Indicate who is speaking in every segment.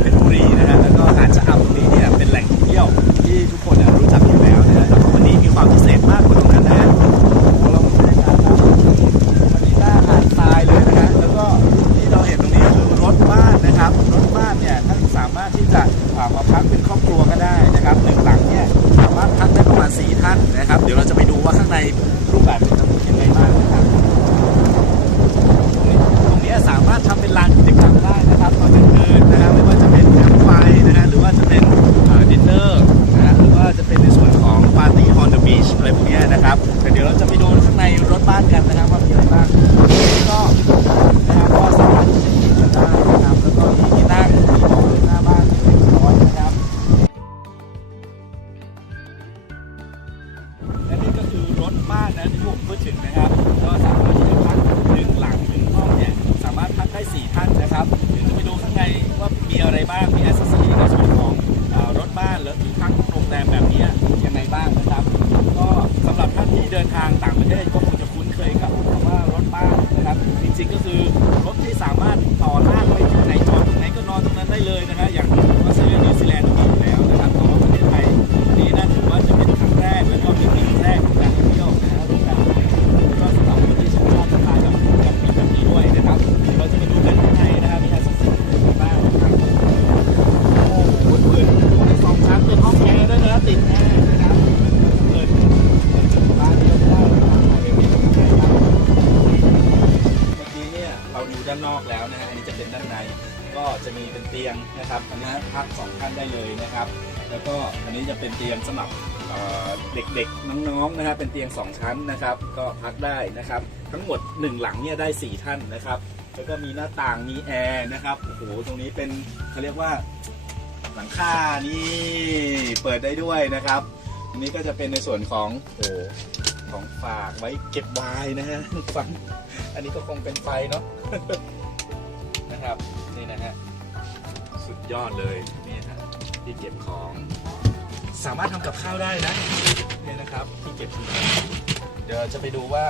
Speaker 1: เพชรบุรีนะฮะแล้วก็หาดชะอำตรงนี้เนี่ยเป็นแหล่งท่องเที่ยวที่ทุกคนเนี่ยรู้จักอยู่แล้วนะฮะแต่ว่าวันนี้มีความพิเศษมากกว่าตรงนั้นนะฮะของเราบรรยากาศครับวันนี้หน้าหาดทรายเลยนะฮะแล้วก็ที่เราเห็นตรงนี้คือรถบ้านนะครับรถบ้านเนี่ยท่านสามารถที่จะอ่ามาพักเป็นครอบครัวก็ได้นะครับหนึ่งหลังเนี่ยสามารถพักได้ประมาณสี่ท่านนะครับ เดี๋ยวเราจะไปดูว่าข้างในรูปแบบเป็นยังไงบ้างนะครับตรงนี้ตรงนี้สามารถทำเป็นลานกิจ บ้านนะที่ผมพูดถึงนะครับ ก็สามารถที่จะพักหนึ่งหลังหนึ่งห้องเนี่ยสามารถพักได้สี่ท่านนะครับเดี๋ยวจะไปดูข้างในว่ามีอะไรบ้างมี จะมีเป็นเตียงนะครับอันนี้พักสองท่านได้เลยนะครับ แล้วก็อันนี้จะเป็นเตียงสำหรับเด็กๆน้องๆนะครับเป็นเตียงสองชั้นนะครับ ก็พักได้นะครับ ทั้งหมดหนึ่งหลังเนี่ยได้สี่ท่านนะครับ แล้วก็มีหน้าต่างมีแอร์นะครับโอ้โหตรงนี้เป็นเขาเรียกว่าหลังคานี่เปิดได้ด้วยนะครับอันนี้ก็จะเป็นในส่วนของโอ้ของฝากไว้เก็บไวน์นะฮะฟังอันนี้ก็คงเป็นไฟเนาะนะครับนี่นะฮะ สุดยอดเลยนี่ฮะที่เก็บของ สามารถทำกับข้าวได้นะนี่นะครับที่เก็บของเดี๋ยวจะไปดูว่า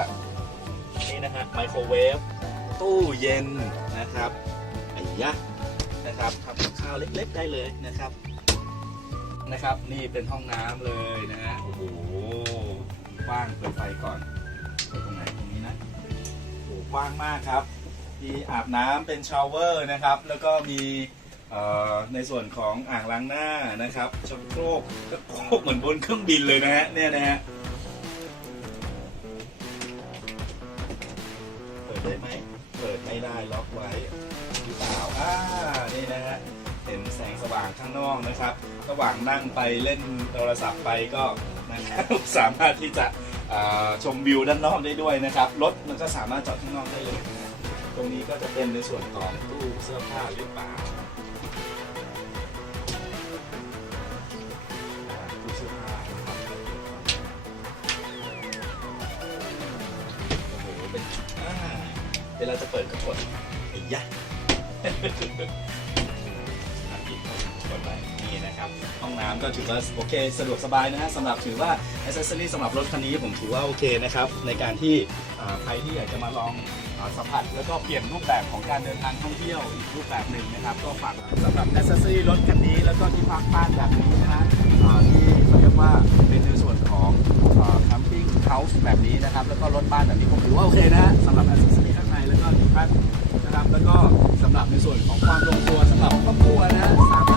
Speaker 1: นี่นะฮะไมโครเวฟตู้เย็นนะครับไอ้ยะนะครับทำกับข้าวเล็กๆได้เลยนะครับนะครับ นี่เป็นห้องน้ำเลยนะฮะโอ้โหกว้างเปิดไฟก่อนเปิดตรงไหนตรงนี้นะโอ้โหกว้างมากครับมีอาบน้ำเป็นชาวเวอร์นะครับ แล้วก็มี ในส่วนของอ่างล้างหน้านะครับชักโครกชักโครกเหมือนบนเครื่องบินเลยนะฮะเนี่ยนะฮะเปิดได้ไหมเปิดไม่ได้ล็อกไว้หรือเปล่าอ่านี่นะฮะเห็นแสงสว่างข้างนอกนะครับระหว่างนั่งไปเล่นโทรศัพท์ไปก็นะครับสามารถที่จะชมวิวด้านนอกได้ด้วยนะครับรถมันก็สามารถจอดข้างนอกได้เลย ตรงนี้ก็จะเป็นในส่วนของตู้เสื้อผ้าหรือเปล่าตู้เสื้อผ้านะครับโอ้โหเป็นอ่าเวลาจะเปิดก็กดไอ้ยะกดไปนี่นะครับห้องน้ำก็ถือว่าโอเคสะดวกสบายนะฮะสำหรับถือว่าอ c เซ s ซอรี่สำหรับรถคันนี้ผมถือว่าโอเคนะครับในการที่ใครที่อยากจะมาลอง สัมผัสแล้วก็เปลี่ยนรูปแบบของการเดินทางท่องเที่ยวอีกรูปแบบหนึ่งนะครับ ก็ฝากสำหรับอ c เซ s ซอรี่รถคันนี้ แล้วก็ที่พักบ้านแบบนี้นะฮะที่เขาเรียกว่าเป็นในส่วนของแคมปิ้งเฮาส์แบบนี้นะครับ แล้วก็รถบ้านแบบนี้ผมถือว่าโอเคนะฮะสำหรับอ c เซ s ซอรี่ข้างในแล้วก็ที่พักนะครับแล้วก็สำหรับในส่วนของความลงตัวสำหรับครอบครัวนะสาม